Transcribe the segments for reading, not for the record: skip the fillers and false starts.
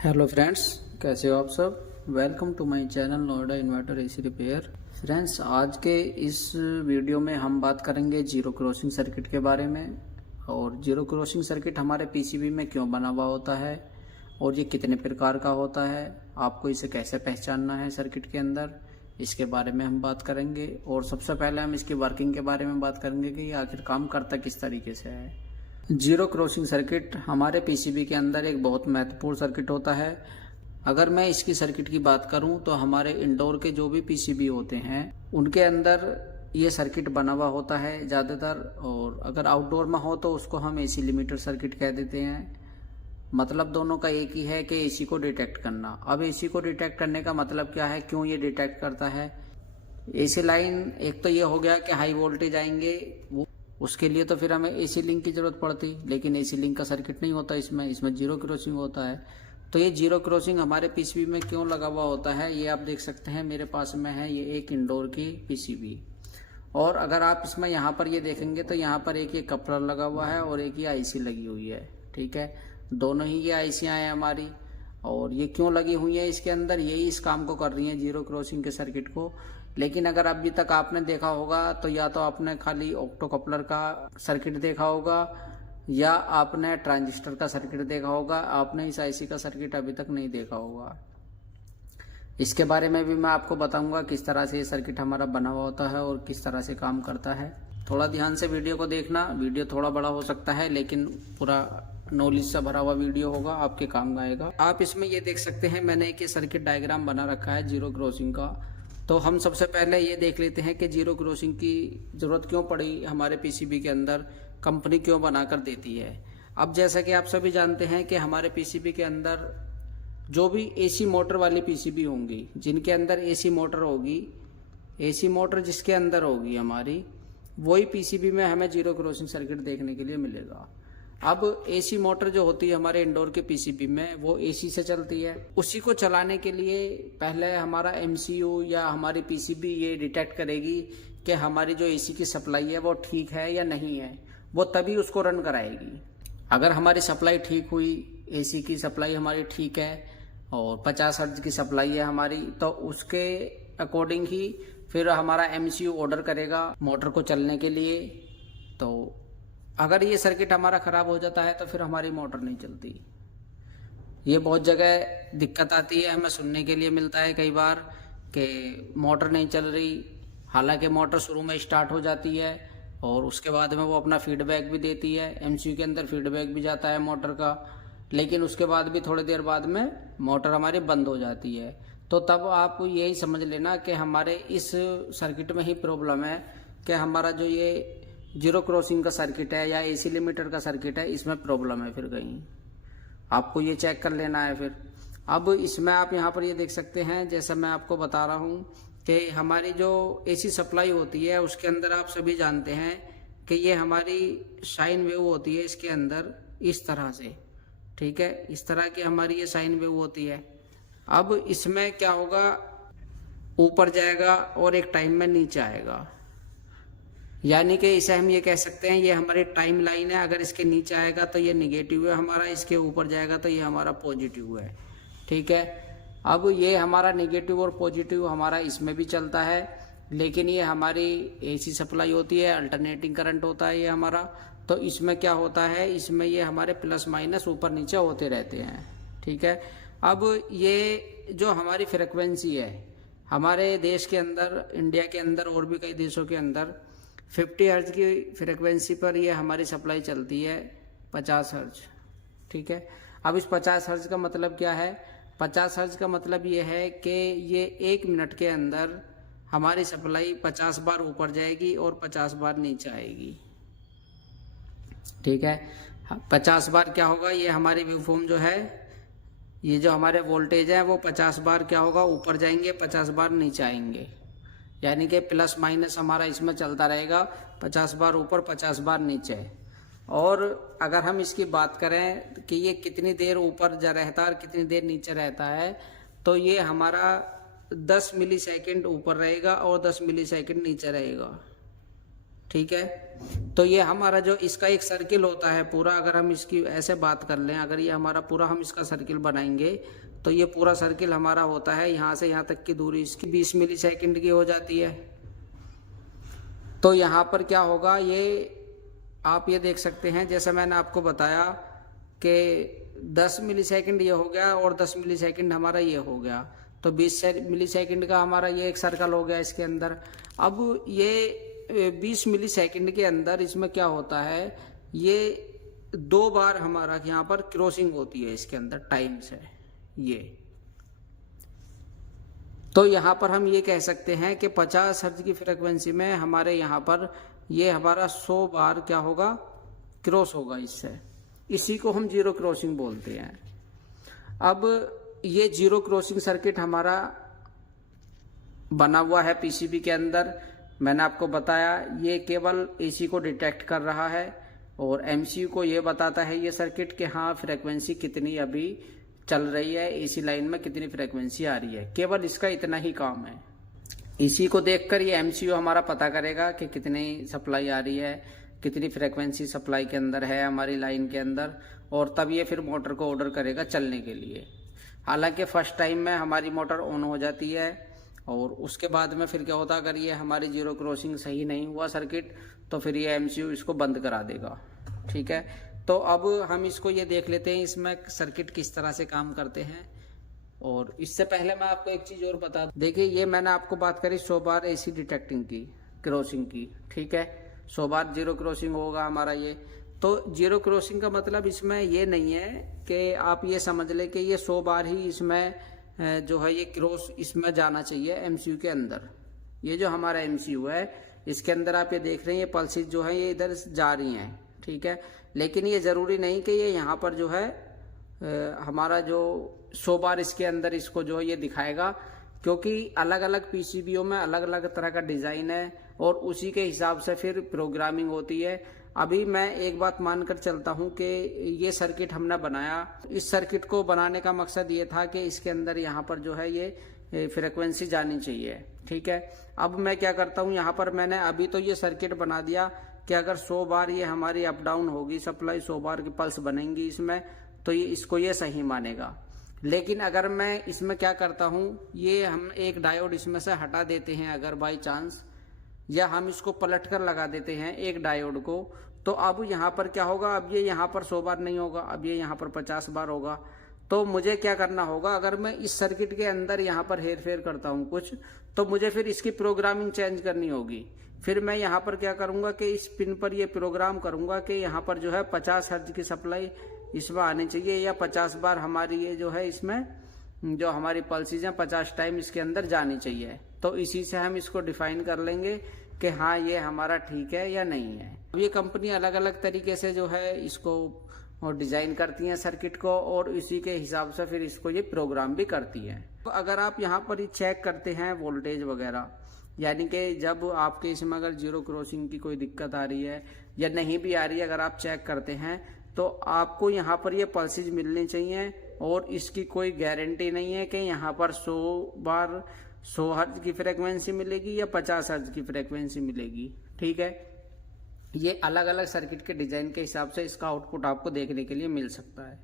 Hello friends, कैसे हो आप सब। Welcome to my channel Noida inverter AC repair. Friends, आज के इस वीडियो में हम बात करेंगे जीरो क्रॉसिंग सर्किट के बारे में। और जीरो क्रॉसिंग सर्किट हमारे पीसीबी में क्यों बना हुआ होता है और ये कितने प्रकार का होता है, आपको इसे कैसे पहचानना है सर्किट के अंदर, इसके बारे में हम बात करेंगे। और सबसे पहले हम इसकी वर्किंग के बारे में बात करेंगे कि ये आखिर काम करता किस तरीके से है। जीरो क्रॉसिंग सर्किट हमारे पीसीबी के अंदर एक बहुत महत्वपूर्ण सर्किट होता है। अगर मैं इसकी सर्किट की बात करूं तो हमारे इंडोर के जो भी पीसीबी होते हैं उनके अंदर ये सर्किट बना हुआ होता है ज़्यादातर। और अगर आउटडोर में हो तो उसको हम एसी लिमिटर सर्किट कह देते हैं। मतलब दोनों का एक ही है कि एसी को डिटेक्ट करना। अब एसी को डिटेक्ट करने का मतलब क्या है, क्यों ये डिटेक्ट करता है। एसी लाइन एक तो ये हो गया कि हाई वोल्टेज आएंगे, वो उसके लिए तो फिर हमें एसी लिंक की जरूरत पड़ती, लेकिन एसी लिंक का सर्किट नहीं होता इसमें जीरो क्रॉसिंग होता है। तो ये जीरो क्रॉसिंग हमारे पीसीबी में क्यों लगा हुआ होता है, ये आप देख सकते हैं मेरे पास में है ये एक इंडोर की पीसीबी। और अगर आप इसमें यहाँ पर ये देखेंगे तो यहाँ पर एक ये कपलर लगा हुआ है और एक ये आईसी लगी हुई है। ठीक है, दोनों ही ये आईसियाँ हैं हमारी। और ये क्यों लगी हुई है इसके अंदर, यही इस काम को कर रही है जीरो क्रॉसिंग के सर्किट को। लेकिन अगर अभी तक आपने देखा होगा तो या तो आपने खाली ऑक्टो कपलर का सर्किट देखा होगा या आपने ट्रांजिस्टर का सर्किट देखा होगा, आपने इस आईसी का सर्किट अभी तक नहीं देखा होगा। इसके बारे में भी मैं आपको बताऊंगा किस तरह से ये सर्किट हमारा बना हुआ होता है और किस तरह से काम करता है। थोड़ा ध्यान से वीडियो को देखना, वीडियो थोड़ा बड़ा हो सकता है लेकिन पूरा नॉलेज से भरा हुआ वीडियो होगा, आपके काम आएगा। आप इसमें ये देख सकते हैं मैंने एक सर्किट डायग्राम बना रखा है जीरो क्रॉसिंग का। तो हम सबसे पहले ये देख लेते हैं कि जीरो क्रॉसिंग की जरूरत क्यों पड़ी हमारे पीसीबी के अंदर, कंपनी क्यों बनाकर देती है। अब जैसा कि आप सभी जानते हैं कि हमारे पीसीबी के अंदर जो भी एसी मोटर वाली पीसीबी होंगी, जिनके अंदर एसी मोटर होगी, एसी मोटर जिसके अंदर होगी हमारी, वही पीसीबी में हमें जीरो क्रॉसिंग सर्किट देखने के लिए मिलेगा। अब एसी मोटर जो होती है हमारे इंडोर के पीसीबी में, वो एसी से चलती है। उसी को चलाने के लिए पहले हमारा एमसीयू या हमारी पीसीबी ये डिटेक्ट करेगी कि हमारी जो एसी की सप्लाई है वो ठीक है या नहीं है, वो तभी उसको रन कराएगी। अगर हमारी सप्लाई ठीक हुई, एसी की सप्लाई हमारी ठीक है और 50 हर्ट्ज की सप्लाई है हमारी, तो उसके अकॉर्डिंग ही फिर हमारा एमसीयू ऑर्डर करेगा मोटर को चलने के लिए। तो अगर ये सर्किट हमारा खराब हो जाता है तो फिर हमारी मोटर नहीं चलती। ये बहुत जगह दिक्कत आती है, हमें सुनने के लिए मिलता है कई बार कि मोटर नहीं चल रही। हालांकि मोटर शुरू में स्टार्ट हो जाती है और उसके बाद में वो अपना फीडबैक भी देती है, एमसीयू के अंदर फीडबैक भी जाता है मोटर का, लेकिन उसके बाद भी थोड़ी देर बाद में मोटर हमारी बंद हो जाती है। तो तब आप यही समझ लेना कि हमारे इस सर्किट में ही प्रॉब्लम है कि हमारा जो ये जीरो क्रॉसिंग का सर्किट है या एसी लिमिटर का सर्किट है, इसमें प्रॉब्लम है। फिर कहीं आपको ये चेक कर लेना है। फिर अब इसमें आप यहाँ पर ये देख सकते हैं, जैसा मैं आपको बता रहा हूँ कि हमारी जो एसी सप्लाई होती है उसके अंदर आप सभी जानते हैं कि ये हमारी साइन वेव होती है इसके अंदर इस तरह से। ठीक है, इस तरह की हमारी ये साइन वेव होती है। अब इसमें क्या होगा, ऊपर जाएगा और एक टाइम में नीचे आएगा, यानी कि इसे हम ये कह सकते हैं ये हमारी टाइम लाइन है। अगर इसके नीचे आएगा तो ये निगेटिव है हमारा, इसके ऊपर जाएगा तो ये हमारा पॉजिटिव है। ठीक है, अब ये हमारा निगेटिव और पॉजिटिव हमारा इसमें भी चलता है, लेकिन ये हमारी एसी सप्लाई होती है, अल्टरनेटिंग करंट होता है ये हमारा। तो इसमें क्या होता है, इसमें ये हमारे प्लस माइनस ऊपर नीचे होते रहते हैं। ठीक है, अब ये जो हमारी फ्रिक्वेंसी है हमारे देश के अंदर, इंडिया के अंदर और भी कई देशों के अंदर 50 हर्ट्ज की फ्रिक्वेंसी पर ये हमारी सप्लाई चलती है 50 हर्ट्ज। ठीक है, अब इस 50 हर्ट्ज का मतलब क्या है, 50 हर्ट्ज का मतलब ये है कि ये 1 मिनट के अंदर हमारी सप्लाई 50 बार ऊपर जाएगी और 50 बार नीचे आएगी। ठीक है, 50 बार क्या होगा, ये हमारी वेवफॉर्म जो है, ये जो हमारे वोल्टेज है वो 50 बार क्या होगा, ऊपर जाएंगे, 50 बार नीचे आएंगे। यानी कि प्लस माइनस हमारा इसमें चलता रहेगा, 50 बार ऊपर 50 बार नीचे। और अगर हम इसकी बात करें कि ये कितनी देर ऊपर रहता है और कितनी देर नीचे रहता है, तो ये हमारा 10 मिली सेकेंड ऊपर रहेगा और 10 मिली सेकेंड नीचे रहेगा। ठीक है। तो ये हमारा जो इसका एक सर्किल होता है पूरा, अगर हम इसकी ऐसे बात कर लें, अगर ये हमारा पूरा हम इसका सर्किल बनाएंगे तो ये पूरा सर्किल हमारा होता है यहाँ से यहाँ तक की दूरी इसकी 20 मिली सेकेंड की हो जाती है। तो यहाँ पर क्या होगा, ये आप ये देख सकते हैं, जैसे मैंने आपको बताया कि 10 मिली सेकेंड ये हो गया और 10 मिली सेकेंड हमारा ये हो गया, तो 20 मिली सेकेंड का हमारा ये एक सर्कल हो गया इसके अंदर। अब ये 20 मिली सेकेंड के अंदर इसमें क्या होता है, ये 2 बार हमारा यहाँ पर क्रॉसिंग होती है इसके अंदर टाइम से ये। तो यहाँ पर हम ये कह सकते हैं कि 50 हर्ट्ज की फ्रीक्वेंसी में हमारे यहाँ पर ये हमारा 100 बार क्या होगा, क्रॉस होगा इससे। इसी को हम जीरो क्रॉसिंग बोलते हैं। अब ये जीरो क्रॉसिंग सर्किट हमारा बना हुआ है पीसीबी के अंदर। मैंने आपको बताया ये केवल एसी को डिटेक्ट कर रहा है और एमसीयू को ये बताता है ये सर्किट कि हाँ फ्रीक्वेंसी कितनी अभी चल रही है, एसी लाइन में कितनी फ्रीक्वेंसी आ रही है। केवल इसका इतना ही काम है। इसी को देखकर ये एमसीयू हमारा पता करेगा कि कितनी सप्लाई आ रही है, कितनी फ्रीक्वेंसी सप्लाई के अंदर है हमारी लाइन के अंदर, और तब ये फिर मोटर को ऑर्डर करेगा चलने के लिए। हालांकि फर्स्ट टाइम में हमारी मोटर ऑन हो जाती है और उसके बाद में फिर क्या होता है, अगर ये हमारी जीरो क्रॉसिंग सही नहीं हुआ सर्किट तो फिर ये एमसीयू इसको बंद करा देगा। ठीक है, तो अब हम इसको ये देख लेते हैं इसमें सर्किट किस तरह से काम करते हैं। और इससे पहले मैं आपको एक चीज़ और बता दूं, देखिए ये मैंने आपको बात करी 100 बार एसी डिटेक्टिंग की, क्रॉसिंग की। ठीक है, 100 बार जीरो क्रॉसिंग होगा हमारा ये। तो जीरो क्रॉसिंग का मतलब इसमें ये नहीं है कि आप ये समझ लें कि ये 100 बार ही इसमें जो है ये क्रॉस इसमें जाना चाहिए एमसीयू के अंदर। ये जो हमारा एमसीयू है इसके अंदर आप ये देख रहे हैं ये पल्सेस जो है ये इधर जा रही हैं। ठीक है, लेकिन ये ज़रूरी नहीं कि ये यहाँ पर जो है हमारा जो 100 बार इसके अंदर इसको जो है ये दिखाएगा, क्योंकि अलग अलग पीसीबीओ में अलग अलग तरह का डिज़ाइन है और उसी के हिसाब से फिर प्रोग्रामिंग होती है। अभी मैं एक बात मानकर चलता हूँ कि ये सर्किट हमने बनाया, इस सर्किट को बनाने का मकसद ये था कि इसके अंदर यहाँ पर जो है ये फ्रिक्वेंसी जानी चाहिए। ठीक है, अब मैं क्या करता हूँ, यहाँ पर मैंने अभी तो ये सर्किट बना दिया कि अगर 100 बार ये हमारी अप डाउन होगी सप्लाई, 100 बार की पल्स बनेंगी इसमें, तो ये इसको ये सही मानेगा। लेकिन अगर मैं इसमें क्या करता हूँ, ये हम एक डायोड इसमें से हटा देते हैं अगर बाई चांस, या हम इसको पलट कर लगा देते हैं एक डायोड को, तो अब यहाँ पर क्या होगा, अब ये यहाँ पर 100 बार नहीं होगा, अब ये यहाँ पर 50 बार होगा। तो मुझे क्या करना होगा, अगर मैं इस सर्किट के अंदर यहाँ पर हेर फेर करता हूँ कुछ, तो मुझे फिर इसकी प्रोग्रामिंग चेंज करनी होगी। फिर मैं यहाँ पर क्या करूँगा कि इस पिन पर ये प्रोग्राम करूँगा कि यहाँ पर जो है 50 हर्ट्ज की सप्लाई इसमें आनी चाहिए, या 50 बार हमारी ये जो है इसमें जो हमारी पल्सेस हैं 50 टाइम इसके अंदर जानी चाहिए। तो इसी से हम इसको डिफाइन कर लेंगे कि हाँ ये हमारा ठीक है या नहीं है। अब ये कंपनी अलग अलग तरीके से जो है इसको और डिज़ाइन करती हैं सर्किट को, और इसी के हिसाब से फिर इसको ये प्रोग्राम भी करती है। तो अगर आप यहाँ पर ही चेक करते हैं वोल्टेज वगैरह, यानी कि जब आपके इसमें अगर जीरो क्रॉसिंग की कोई दिक्कत आ रही है या नहीं भी आ रही है, अगर आप चेक करते हैं तो आपको यहाँ पर ये पल्सेस मिलनी चाहिए, और इसकी कोई गारंटी नहीं है कि यहाँ पर 100 बार 100 हर्ट्ज की फ्रीक्वेंसी मिलेगी या 50 हर्ट्ज की फ्रीक्वेंसी मिलेगी। ठीक है, ये अलग अलग सर्किट के डिज़ाइन के हिसाब से इसका आउटपुट आपको देखने के लिए मिल सकता है।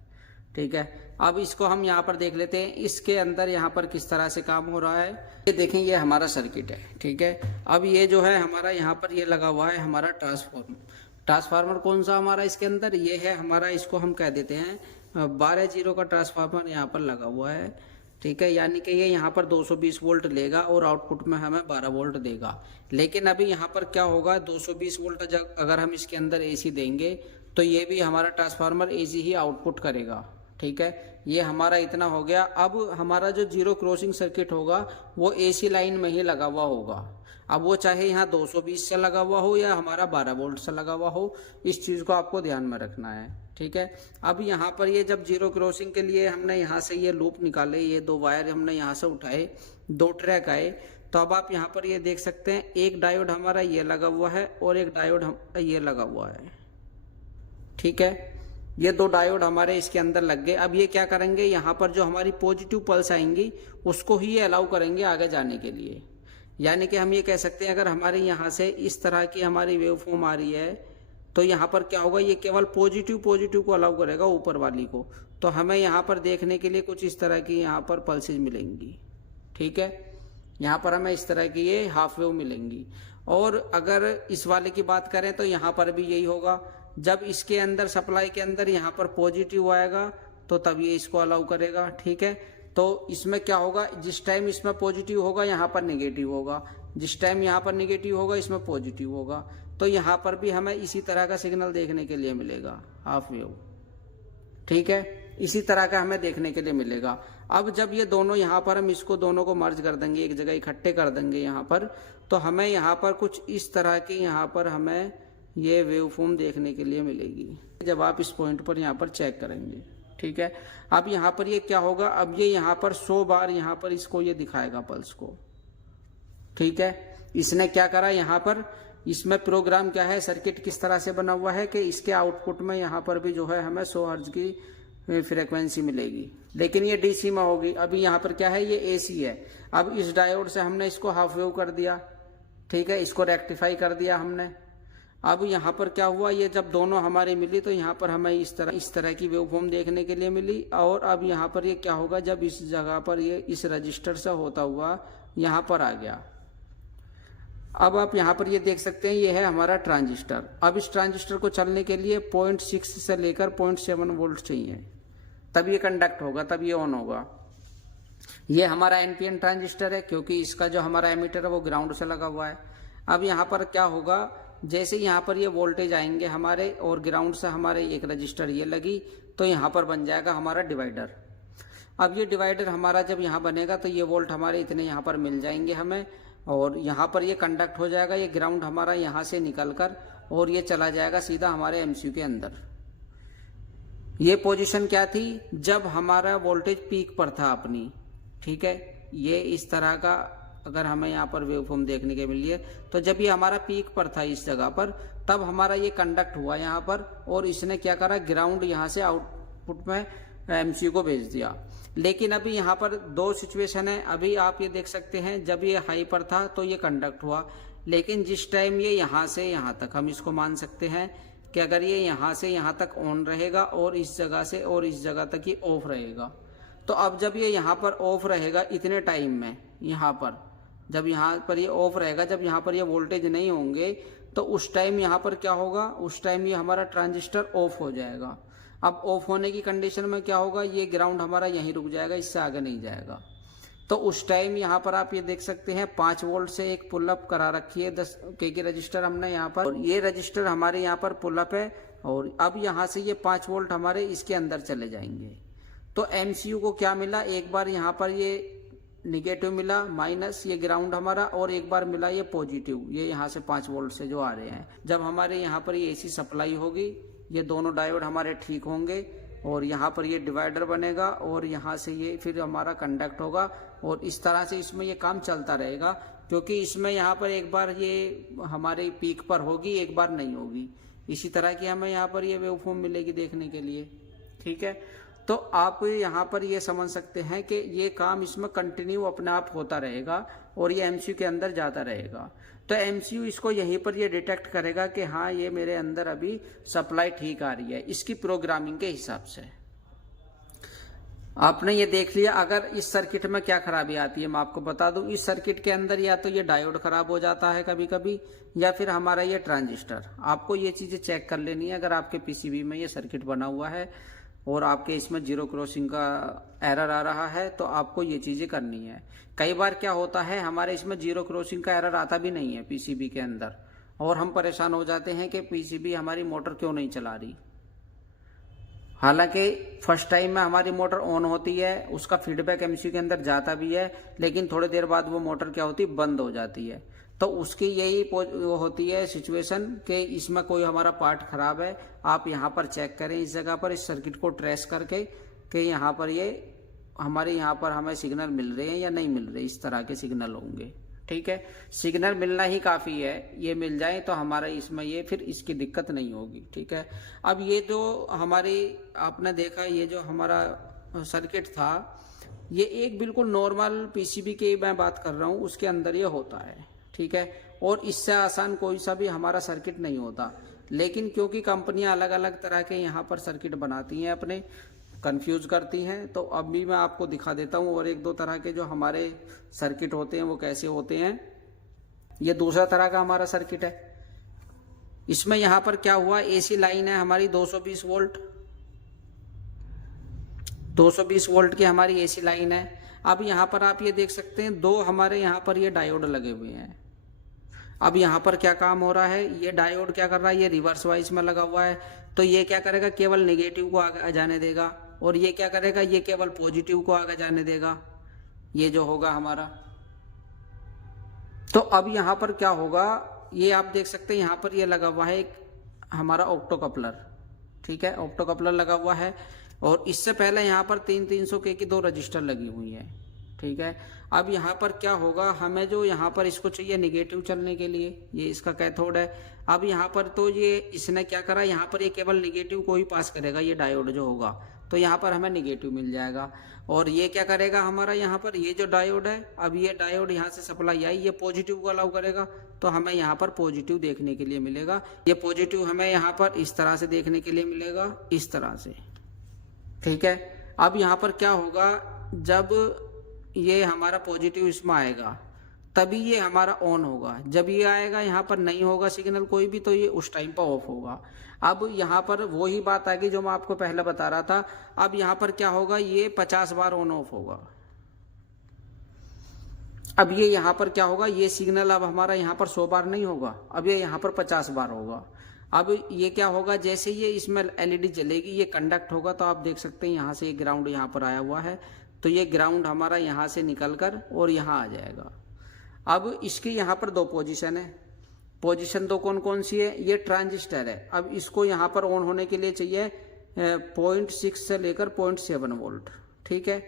ठीक है, अब इसको हम यहाँ पर देख लेते हैं इसके अंदर यहाँ पर किस तरह से काम हो रहा है। ये देखें, ये हमारा सर्किट है। ठीक है, अब ये जो है हमारा यहाँ पर ये लगा हुआ है हमारा ट्रांसफार्मर कौन सा हमारा इसके अंदर ये है हमारा, इसको हम कह देते हैं 12 जीरो का ट्रांसफार्मर यहाँ पर लगा हुआ है। ठीक है, यानी कि ये यहाँ पर 220 वोल्ट लेगा और आउटपुट में हमें 12 वोल्ट देगा। लेकिन अभी यहाँ पर क्या होगा, 220 वोल्ट अगर हम इसके अंदर एसी देंगे तो ये भी हमारा ट्रांसफार्मर एसी ही आउटपुट करेगा। ठीक है, ये हमारा इतना हो गया। अब हमारा जो जीरो क्रॉसिंग सर्किट होगा वो एसी लाइन में ही लगा हुआ होगा। अब वो चाहे यहाँ 220 से लगा हुआ हो या हमारा 12 वोल्ट से लगा हुआ हो, इस चीज़ को आपको ध्यान में रखना है। ठीक है, अब यहाँ पर ये जब जीरो क्रॉसिंग के लिए हमने यहाँ से ये लूप निकाले, ये 2 वायर हमने यहाँ से उठाए, 2 ट्रैक आए, तो अब आप यहाँ पर ये देख सकते हैं एक डायोड हमारा ये लगा हुआ है और एक डायोड ये लगा हुआ है। ठीक है, ये 2 डायोड हमारे इसके अंदर लग गए। अब ये क्या करेंगे, यहाँ पर जो हमारी पॉजिटिव पल्स आएंगी उसको ही ये अलाउ करेंगे आगे जाने के लिए। यानी कि हम ये कह सकते हैं अगर हमारे यहाँ से इस तरह की हमारी वेव फॉर्म आ रही है तो यहाँ पर क्या होगा, ये केवल पॉजिटिव को अलाउ करेगा ऊपर वाली को। तो हमें यहाँ पर देखने के लिए कुछ इस तरह की यहाँ पर पल्सेज मिलेंगी, ठीक है। यहाँ पर हमें इस तरह की ये हाफ वेव मिलेंगी। और अगर इस वाले की बात करें तो यहाँ पर भी यही होगा, जब इसके अंदर सप्लाई के अंदर यहाँ पर पॉजिटिव आएगा तो तब ये इसको अलाउ करेगा, ठीक है। तो इसमें क्या होगा, जिस टाइम इसमें पॉजिटिव होगा यहाँ पर नेगेटिव होगा, जिस टाइम यहाँ पर नेगेटिव होगा इसमें पॉजिटिव होगा। तो यहाँ पर भी हमें इसी तरह का सिग्नल देखने के लिए मिलेगा, हाफ वेव, ठीक है। इसी तरह का हमें देखने के लिए मिलेगा। अब जब ये दोनों यहाँ पर हम इसको दोनों को मर्ज कर देंगे, एक जगह इकट्ठे कर देंगे यहाँ पर, तो हमें यहाँ पर कुछ इस तरह की यहाँ पर हमें ये वेव फॉर्म देखने के लिए मिलेगी जब आप इस पॉइंट पर यहाँ पर चेक करेंगे, ठीक है। अब यहाँ पर ये क्या होगा, अब ये यहाँ पर 100 बार यहाँ पर इसको ये दिखाएगा पल्स को, ठीक है। इसने क्या करा, यहाँ पर इसमें प्रोग्राम क्या है, सर्किट किस तरह से बना हुआ है कि इसके आउटपुट में यहाँ पर भी जो है हमें 100 हर्ट्ज की फ्रीक्वेंसी मिलेगी, लेकिन ये डीसी में होगी। अभी यहाँ पर क्या है, ये एसी है। अब इस डायोड से हमने इसको हाफ वेव कर दिया, ठीक है, इसको रेक्टिफाई कर दिया हमने। अब यहाँ पर क्या हुआ, ये जब दोनों हमारे मिली तो यहाँ पर हमें इस तरह की वेव फॉर्म देखने के लिए मिली। और अब यहाँ पर ये क्या होगा, जब इस जगह पर ये इस रजिस्टर से होता हुआ यहाँ पर आ गया। अब आप यहाँ पर ये देख सकते हैं, ये है हमारा ट्रांजिस्टर। अब इस ट्रांजिस्टर को चलने के लिए 0.6 से लेकर 0.7 वोल्ट चाहिए, तब ये कंडक्ट होगा, तब ये ऑन होगा। ये हमारा एनपीएन ट्रांजिस्टर है क्योंकि इसका जो हमारा एमीटर है वो ग्राउंड से लगा हुआ है। अब यहाँ पर क्या होगा, जैसे यहाँ पर ये वोल्टेज आएंगे हमारे और ग्राउंड से हमारे एक रजिस्टर ये लगी, तो यहाँ पर बन जाएगा हमारा डिवाइडर। अब ये डिवाइडर हमारा जब यहाँ बनेगा तो ये वोल्ट हमारे इतने यहाँ पर मिल जाएंगे हमें, और यहाँ पर ये कंडक्ट हो जाएगा। ये ग्राउंड हमारा यहाँ से निकलकर और ये चला जाएगा सीधा हमारे एमसीयू के अंदर। ये पोजीशन क्या थी, जब हमारा वोल्टेज पीक पर था अपनी, ठीक है। ये इस तरह का अगर हमें यहाँ पर वेवफॉर्म देखने के मिली है, तो जब ये हमारा पीक पर था इस जगह पर, तब हमारा ये कंडक्ट हुआ यहाँ पर, और इसने क्या करा, ग्राउंड यहाँ से आउटपुट में एमसीयू को भेज दिया। लेकिन अभी यहाँ पर दो सिचुएशन है। अभी आप ये देख सकते हैं, जब ये हाई पर था तो ये कंडक्ट हुआ, लेकिन जिस टाइम ये यहाँ से यहाँ तक, हम इसको मान सकते हैं कि अगर ये यहाँ से यहाँ तक ऑन रहेगा और इस जगह से और इस जगह तक ये ऑफ रहेगा, तो अब जब ये यहाँ पर ऑफ रहेगा इतने टाइम में, यहाँ पर जब यहाँ पर ये ऑफ रहेगा, जब यहाँ पर ये वोल्टेज नहीं होंगे, तो उस टाइम यहाँ पर क्या होगा, उस टाइम ये हमारा ट्रांजिस्टर ऑफ हो जाएगा। अब ऑफ होने की कंडीशन में क्या होगा, ये ग्राउंड हमारा यहीं रुक जाएगा, इससे आगे नहीं जाएगा। तो उस टाइम यहाँ पर आप ये देख सकते हैं 5 वोल्ट से एक पुल अप करा रखी है 10 के रजिस्टर हमने यहाँ पर, और ये रजिस्टर हमारे यहाँ पर पुल अप है, और अब यहाँ से ये 5 वोल्ट हमारे इसके अंदर चले जाएंगे। तो एमसीयू को क्या मिला, एक बार यहाँ पर ये निगेटिव मिला माइनस, ये ग्राउंड हमारा, और एक बार मिला ये पॉजिटिव, ये यहाँ से 5 वोल्ट से जो आ रहे हैं। जब हमारे यहाँ पर ये एसी सप्लाई होगी, ये दोनों डायोड हमारे ठीक होंगे, और यहाँ पर ये डिवाइडर बनेगा, और यहाँ से ये फिर हमारा कंडक्ट होगा, और इस तरह से इसमें ये काम चलता रहेगा। क्योंकि इसमें यहाँ पर एक बार ये हमारे पीक पर होगी, एक बार नहीं होगी। इसी तरह की हमें यहाँ पर ये वेवफॉर्म मिलेगी देखने के लिए, ठीक है। तो आप यहाँ पर ये समझ सकते हैं कि ये काम इसमें कंटिन्यू अपने आप होता रहेगा, और ये एमसीयू के अंदर जाता रहेगा। तो एमसीयू इसको यहीं पर ये डिटेक्ट करेगा कि हाँ, ये मेरे अंदर अभी सप्लाई ठीक आ रही है, इसकी प्रोग्रामिंग के हिसाब से। आपने ये देख लिया। अगर इस सर्किट में क्या खराबी आती है मैं आपको बता दूं। इस सर्किट के अंदर या तो ये डायोड खराब हो जाता है कभी कभी, या फिर हमारा ये ट्रांजिस्टर। आपको ये चीजें चेक कर लेनी है। अगर आपके पीसीबी में ये सर्किट बना हुआ है और आपके इसमें जीरो क्रॉसिंग का एरर आ रहा है, तो आपको ये चीजें करनी है। कई बार क्या होता है, हमारे इसमें जीरो क्रॉसिंग का एरर आता भी नहीं है पीसीबी के अंदर, और हम परेशान हो जाते हैं कि पीसीबी हमारी मोटर क्यों नहीं चला रही। हालांकि फर्स्ट टाइम में हमारी मोटर ऑन होती है, उसका फीडबैक एमसीयू के अंदर जाता भी है, लेकिन थोड़ी देर बाद वो मोटर क्या होती है, बंद हो जाती है। तो उसकी यही होती है सिचुएशन कि इसमें कोई हमारा पार्ट खराब है। आप यहाँ पर चेक करें, इस जगह पर इस सर्किट को ट्रेस करके कि यहाँ पर ये हमारे यहाँ पर हमें सिग्नल मिल रहे हैं या नहीं मिल रहे। इस तरह के सिग्नल होंगे, ठीक है। सिग्नल मिलना ही काफी है, ये मिल जाए तो हमारा इसमें ये फिर इसकी दिक्कत नहीं होगी, ठीक है। अब ये जो हमारी आपने देखा, ये जो हमारा सर्किट था, ये एक बिल्कुल नॉर्मल पीसीबी की मैं बात कर रहा हूँ, उसके अंदर ये होता है, ठीक है। और इससे आसान कोई सा भी हमारा सर्किट नहीं होता, लेकिन क्योंकि कंपनियां अलग अलग तरह के यहाँ पर सर्किट बनाती हैं, अपने कंफ्यूज करती हैं, तो अभी मैं आपको दिखा देता हूँ और एक दो तरह के जो हमारे सर्किट होते हैं वो कैसे होते हैं। ये दूसरा तरह का हमारा सर्किट है। इसमें यहाँ पर क्या हुआ, एसी लाइन है हमारी 220 वोल्ट, 220 वोल्ट की हमारी एसी लाइन है। अब यहाँ पर आप ये देख सकते हैं दो हमारे यहाँ पर ये डायोड लगे हुए हैं। अब यहाँ पर क्या काम हो रहा है, ये डायोड क्या कर रहा है, ये रिवर्स वाइज में लगा हुआ है, तो ये क्या करेगा, केवल नेगेटिव को आगे जाने देगा, और ये क्या करेगा, ये केवल पॉजिटिव को आगे जाने देगा, ये जो होगा हमारा। तो अब यहाँ पर क्या होगा, ये आप देख सकते हैं यहाँ पर ये लगा हुआ है एक हमारा ऑप्टो कपलर, ठीक है, ऑप्टो कपलर लगा हुआ है। और इससे पहले यहाँ पर 300K की दो रजिस्टर लगी हुई है, ठीक है। अब यहाँ पर क्या होगा, हमें जो यहाँ पर इसको चाहिए निगेटिव चलने के लिए, ये इसका कैथोड है। अब यहाँ पर तो ये इसने क्या करा, यहाँ पर ये केवल निगेटिव को ही पास करेगा, ये डायोड जो होगा, तो यहाँ पर हमें निगेटिव मिल जाएगा। और ये क्या करेगा हमारा, यहाँ पर ये जो डायोड है, अब ये डायोड यहाँ से सप्लाई आई, ये पॉजिटिव को अलाउ करेगा, तो हमें यहाँ पर पॉजिटिव देखने के लिए मिलेगा। ये पॉजिटिव हमें यहाँ पर इस तरह से देखने के लिए मिलेगा, इस तरह से, ठीक है। अब यहाँ पर क्या होगा, जब ये हमारा पॉजिटिव इसमें आएगा तभी ये हमारा ऑन होगा, जब ये आएगा यहाँ पर नहीं होगा सिग्नल कोई भी, तो ये उस टाइम पर ऑफ होगा। अब यहाँ पर वही बात आ गई जो मैं आपको पहले बता रहा था। अब यहाँ पर क्या होगा, ये 50 बार ऑन ऑफ होगा। अब ये यहाँ पर क्या होगा, ये सिग्नल अब हमारा यहाँ पर 100 बार नहीं होगा, अब ये यहाँ पर 50 बार होगा। अब ये क्या होगा, जैसे ये इसमें एलईडी जलेगी, ये कंडक्ट होगा, तो आप देख सकते हैं यहाँ से ये ग्राउंड यहाँ पर आया हुआ है, तो ये ग्राउंड हमारा यहाँ से निकलकर और यहाँ आ जाएगा। अब इसकी यहाँ पर दो पोजीशन है, पोजीशन दो कौन कौन सी है, ये ट्रांजिस्टर है। अब इसको यहाँ पर ऑन होने के लिए चाहिए 0.6 से लेकर 0.7 वोल्ट, ठीक है,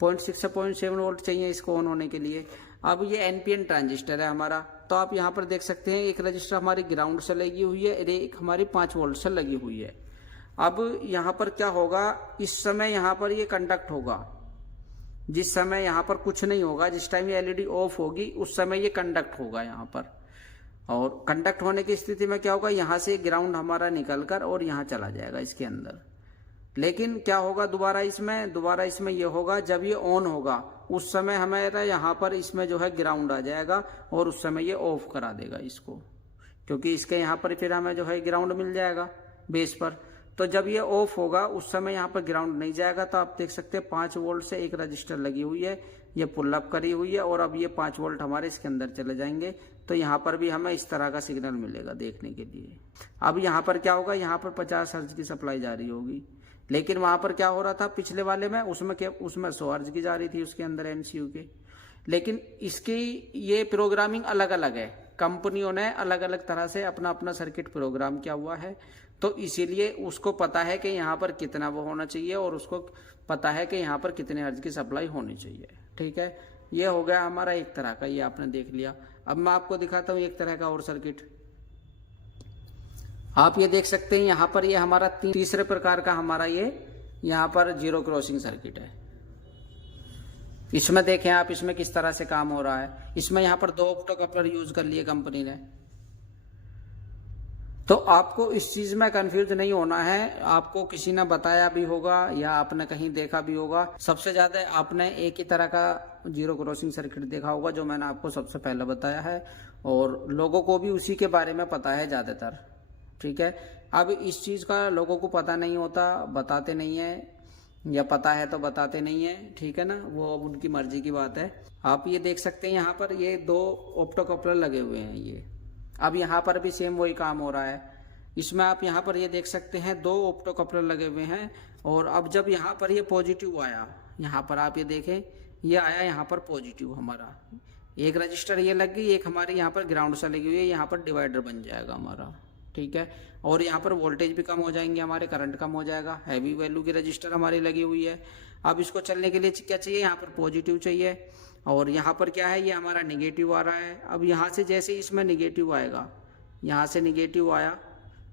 0.6 से 0.7 वोल्ट चाहिए इसको ऑन होने के लिए। अब ये एनपीएन ट्रांजिस्टर है हमारा, तो आप यहाँ पर देख सकते हैं एक रजिस्टर हमारी ग्राउंड से लगी हुई है, एक हमारी 5 वोल्ट से लगी हुई है। अब यहाँ पर क्या होगा, इस समय यहाँ पर ये कंडक्ट होगा, जिस समय यहाँ पर कुछ नहीं होगा, जिस टाइम ये एलईडी ऑफ होगी उस समय ये कंडक्ट होगा यहाँ पर। और कंडक्ट होने की स्थिति में क्या होगा, यहाँ से ग्राउंड हमारा निकलकर और यहाँ चला जाएगा इसके अंदर। लेकिन क्या होगा दोबारा इसमें ये होगा, जब ये ऑन होगा उस समय हमारा यहाँ पर इसमें जो है ग्राउंड आ जाएगा और उस समय ये ऑफ करा देगा इसको, क्योंकि इसके यहाँ पर फिर हमें जो है ग्राउंड मिल जाएगा बेस पर। तो जब ये ऑफ होगा उस समय यहाँ पर ग्राउंड नहीं जाएगा, तो आप देख सकते हैं 5 वोल्ट से एक रजिस्टर लगी हुई है, ये पुल अप करी हुई है, और अब ये 5 वोल्ट हमारे इसके अंदर चले जाएंगे, तो यहाँ पर भी हमें इस तरह का सिग्नल मिलेगा देखने के लिए। अब यहाँ पर क्या होगा, यहाँ पर 50 हर्ट्ज की सप्लाई जा रही होगी, लेकिन वहां पर क्या हो रहा था पिछले वाले में, उसमें 100 हर्ट्ज की जा रही थी उसके अंदर एमसीयू के। लेकिन इसकी ये प्रोग्रामिंग अलग अलग है, कंपनियों ने अलग अलग तरह से अपना अपना सर्किट प्रोग्राम किया हुआ है, तो इसीलिए उसको पता है कि यहाँ पर कितना वो होना चाहिए और उसको पता है कि यहाँ पर कितने हर्ट्ज की सप्लाई होनी चाहिए, ठीक है। ये हो गया हमारा एक तरह का, ये आपने देख लिया। अब मैं आपको दिखाता हूँ एक तरह का और सर्किट। आप ये देख सकते हैं यहाँ पर ये हमारा तीसरे प्रकार का हमारा ये यहाँ पर जीरो क्रॉसिंग सर्किट है। इसमें देखें आप, इसमें किस तरह से काम हो रहा है। इसमें यहाँ पर 2 ऑप्टो कपलर यूज कर लिए कंपनी ने। तो आपको इस चीज में कंफ्यूज नहीं होना है, आपको किसी ने बताया भी होगा या आपने कहीं देखा भी होगा। सबसे ज्यादा आपने एक ही तरह का जीरो क्रॉसिंग सर्किट देखा होगा जो मैंने आपको सबसे पहले बताया है, और लोगों को भी उसी के बारे में पता है ज्यादातर, ठीक है। अब इस चीज का लोगों को पता नहीं होता, बताते नहीं है, या पता है तो बताते नहीं है, ठीक है ना, वो अब उनकी मर्जी की बात है। आप ये देख सकते हैं यहाँ पर ये 2 ऑप्टो कपलर लगे हुए हैं ये। अब यहाँ पर भी सेम वही काम हो रहा है। इसमें आप यहाँ पर ये देख सकते हैं 2 ऑप्टो कपलर लगे हुए हैं, और अब जब यहाँ पर ये पॉजिटिव आया, यहाँ पर आप ये देखें ये आया यहाँ पर पॉजिटिव हमारा, एक रजिस्टर ये लग गई, एक हमारे यहाँ पर ग्राउंड से लगी हुई है, यहाँ पर डिवाइडर बन जाएगा हमारा, ठीक है। और यहाँ पर वोल्टेज भी कम हो जाएंगे हमारे, करंट कम हो जाएगा, हैवी वैल्यू की रजिस्टर हमारी लगी हुई है। अब इसको चलने के लिए क्या चाहिए, यहाँ पर पॉजिटिव चाहिए, और यहाँ पर क्या है, ये हमारा निगेटिव आ रहा है। अब यहाँ से जैसे इसमें निगेटिव आएगा, यहाँ से निगेटिव आया,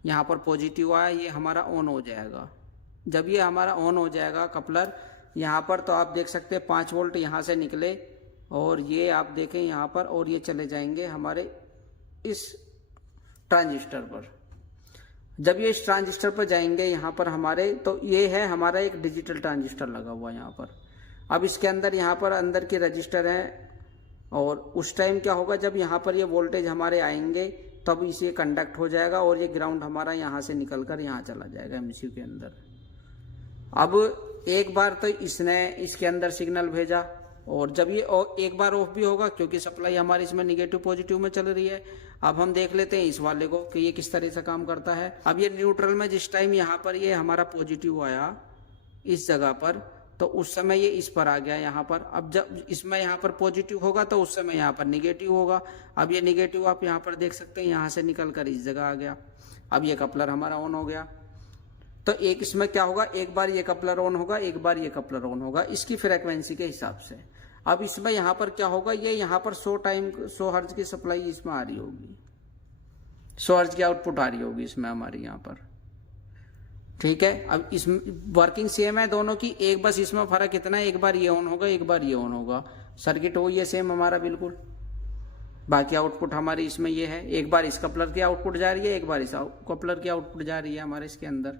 यहाँ पर पॉजिटिव आया, ये हमारा ऑन हो जाएगा। जब ये हमारा ऑन हो जाएगा कपलर, यहाँ पर तो आप देख सकते हैं 5 वोल्ट यहाँ से निकले और ये आप देखें यहाँ पर, और ये चले जाएंगे हमारे इस ट्रांजिस्टर पर। जब ये इस ट्रांजिस्टर पर जाएंगे यहाँ पर हमारे, तो ये है हमारा एक डिजिटल ट्रांजिस्टर लगा हुआ यहाँ पर। अब इसके अंदर यहाँ पर अंदर के रजिस्टर हैं, और उस टाइम क्या होगा, जब यहाँ पर ये वोल्टेज हमारे आएंगे तब इसे कंडक्ट हो जाएगा और ये ग्राउंड हमारा यहाँ से निकलकर यहाँ चला जाएगा एमसीयू के अंदर। अब एक बार तो इसने इसके अंदर सिग्नल भेजा, और जब ये एक बार ऑफ भी होगा क्योंकि सप्लाई हमारी इसमें निगेटिव पॉजिटिव में चल रही है। अब हम देख लेते हैं इस वाले को कि ये किस तरह से काम करता है। अब ये न्यूट्रल में जिस टाइम यहाँ पर ये हमारा पॉजिटिव आया इस जगह पर, तो उस समय ये इस पर आ गया यहाँ पर। अब जब इसमें यहाँ पर पॉजिटिव होगा तो उस समय यहाँ पर निगेटिव होगा। अब ये निगेटिव आप यहाँ पर देख सकते हैं यहाँ से निकल कर इस जगह आ गया। अब ये कपलर हमारा ऑन हो गया। तो एक इसमें क्या होगा, एक बार ये कपलर ऑन होगा, एक बार ये कपलर ऑन होगा, इसकी फ्रीक्वेंसी के हिसाब से। अब इसमें यहाँ पर क्या होगा, ये यहाँ पर 100 हर्ट्ज की सप्लाई इसमें आ रही होगी, 100 हर्ट्ज की आउटपुट आ रही होगी इसमें हमारी यहाँ पर। ठीक है, अब इस वर्किंग सेम है दोनों की, एक बस इसमें फर्क इतना है, एक बार ये ऑन होगा, एक बार ये ऑन होगा। सर्किट हो ये सेम हमारा बिल्कुल। बाकी आउटपुट हमारी इसमें ये है, एक बार इस कपलर की आउटपुट जा रही है, एक बार इस कपलर की आउटपुट जा रही है हमारे इसके अंदर।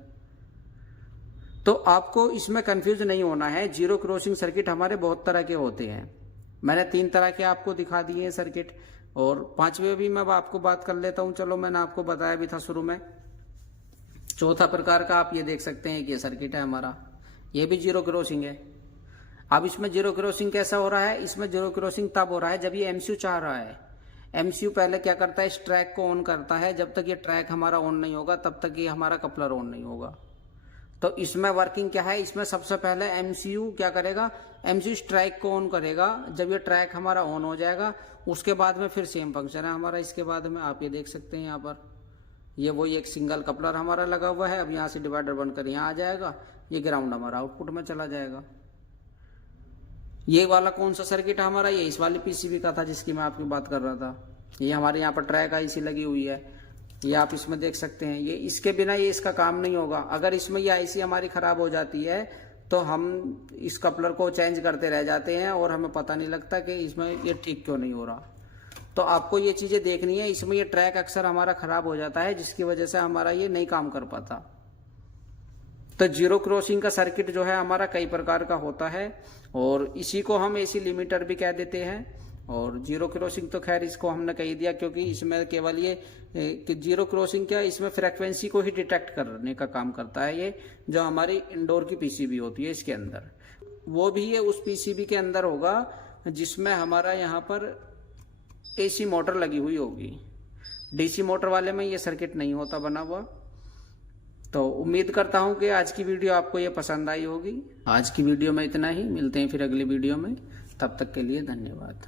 तो आपको इसमें कंफ्यूज नहीं होना है। जीरो क्रॉसिंग सर्किट हमारे बहुत तरह के होते हैं। मैंने 3 तरह के आपको दिखा दिए हैं सर्किट, और 5वें भी मैं आपको बात कर लेता हूं। चलो, मैंने आपको बताया भी था शुरू में। चौथा प्रकार का आप ये देख सकते हैं कि ये सर्किट है हमारा, ये भी जीरो क्रॉसिंग है। अब इसमें जीरो क्रॉसिंग कैसा हो रहा है, इसमें जीरो क्रॉसिंग तब हो रहा है जब ये एमसीयू चाह रहा है। एमसीयू पहले क्या करता है, इस ट्रैक को ऑन करता है। जब तक ये ट्रैक हमारा ऑन नहीं होगा तब तक ये हमारा कपलर ऑन नहीं होगा। तो इसमें वर्किंग क्या है, इसमें सबसे पहले एमसीयू क्या करेगा, एमसीयू ट्रैक को ऑन करेगा। जब ये ट्रैक हमारा ऑन हो जाएगा उसके बाद में फिर सेम फंक्शन है हमारा। इसके बाद में आप ये देख सकते हैं यहाँ पर, ये वही एक सिंगल कपलर हमारा लगा हुआ है। अब यहाँ से डिवाइडर बनकर यहाँ आ जाएगा, ये ग्राउंड हमारा आउटपुट में चला जाएगा। ये वाला कौन सा सर्किट है हमारा, ये इस वाली पीसीबी का था जिसकी मैं आपकी बात कर रहा था। ये हमारे यहाँ पर ट्रैक आईसी लगी हुई है, ये आप इसमें देख सकते हैं। ये इसके बिना ये इसका काम नहीं होगा। अगर इसमें ये आईसी हमारी खराब हो जाती है तो हम इस कपलर को चेंज करते रह जाते हैं और हमें पता नहीं लगता कि इसमें ये ठीक क्यों नहीं हो रहा। तो आपको ये चीजें देखनी है। इसमें ये ट्रैक अक्सर हमारा खराब हो जाता है जिसकी वजह से हमारा ये नहीं काम कर पाता। तो जीरो क्रॉसिंग का सर्किट जो है हमारा कई प्रकार का होता है, और इसी को हम एसी लिमिटर भी कह देते हैं। और जीरो क्रॉसिंग तो खैर इसको हमने कह दिया क्योंकि इसमें केवल ये कि जीरो क्रॉसिंग क्या, इसमें फ्रीक्वेंसी को ही डिटेक्ट करने का काम करता है। ये जो हमारी इंडोर की पीसीबी होती है इसके अंदर, वो भी ये उस पीसीबी के अंदर होगा जिसमें हमारा यहाँ पर एसी मोटर लगी हुई होगी। डीसी मोटर वाले में ये सर्किट नहीं होता बना हुआ। तो उम्मीद करता हूं कि आज की वीडियो आपको ये पसंद आई होगी। आज की वीडियो में इतना ही, मिलते हैं फिर अगली वीडियो में। तब तक के लिए धन्यवाद।